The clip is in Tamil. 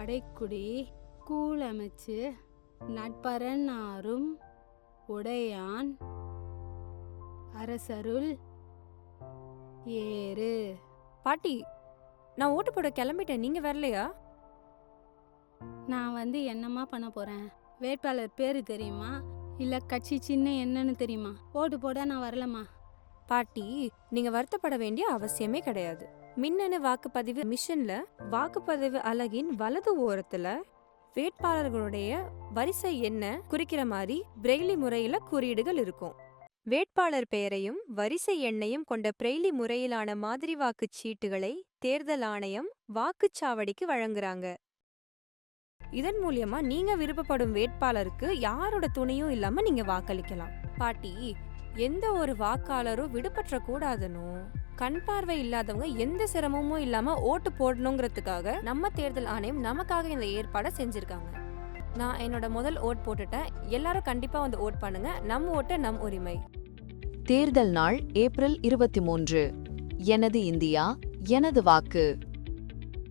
படைக்குடி கூலமைச்சு நட்பரனாரும் உடையான் அரசருள் ஏறு. பாட்டி, நான் ஓட்டு போட கிளம்பிட்டேன், நீங்க வரலையா? நான் என்னம்மா பண்ண போறேன்? வேட்பாளர் பேரு தெரியுமா, இல்ல கட்சி சின்ன என்னன்னு தெரியுமா? ஓட்டு போட நான் வரலம்மா. பாட்டி, நீங்க வருத்தப்பட வேண்டிய அவசியமே கிடையாது. மின்னணு வாக்குப்பதிவு மிஷின்ல வாக்குப்பதிவு அலகின் வலது ஓரத்துல வேட்பாளர்களுடைய வரிசை என்ன குறிக்கிற மாதிரி பிரெய்லி முறையில குறியீடுகள் இருக்கும். வேட்பாளர் பெயரையும் வரிசை எண்ணையும் கொண்ட பிரெய்லி முறையிலான மாதிரி வாக்குச் சீட்டுகளை தேர்தல் ஆணையம் வாக்குச்சாவடிக்கு வழங்குறாங்க. இதன் மூலியமா நீங்க விருப்பப்படும் வேட்பாளருக்கு யாரோட துணையும் இல்லாம நீங்க வாக்களிக்கலாம். பாட்டி, எந்த ஒரு வாக்காளரும் விடுபற்ற கூடாதுன்னு கண் பார்வை இல்லாதவங்க எந்த சிரமமும் இல்லாம ஓட்டு போடணுங்கிறதுக்காக நம்ம தேர்தல் ஆணையம் நமக்காக இந்த ஏற்பாடை செஞ்சிருக்காங்க. நான் என்னோட முதல் ஓட் போட்டுட்டேன். எல்லாரும் கண்டிப்பா ஓட் பண்ணுங்க. நம் ஓட்டு நம் உரிமை. தேர்தல் நாள் ஏப்ரல் 23. எனது இந்தியா, எனது வாக்கு.